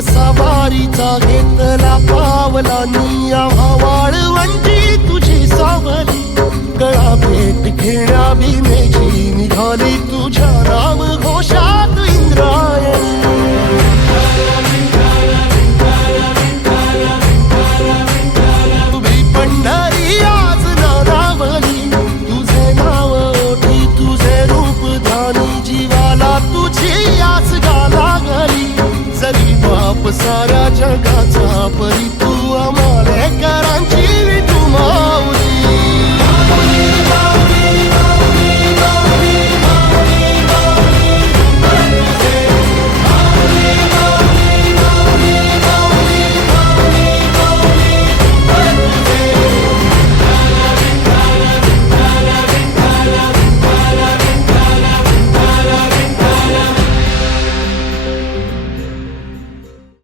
सवारीचा घेतला पावलांनी आम्हा वाळवंटी तुझी सावली गळा भेट घेण्या भीमेची निघाली तुझ्या राम घोषात इंद्रायणी तुझी पंढरी आज नारावली तुझे नाव ओठी तुझे रूप धानी जीवाला तुझी आस गा लागली जरी बाप साऱ्या जगाचा परिपूर्ण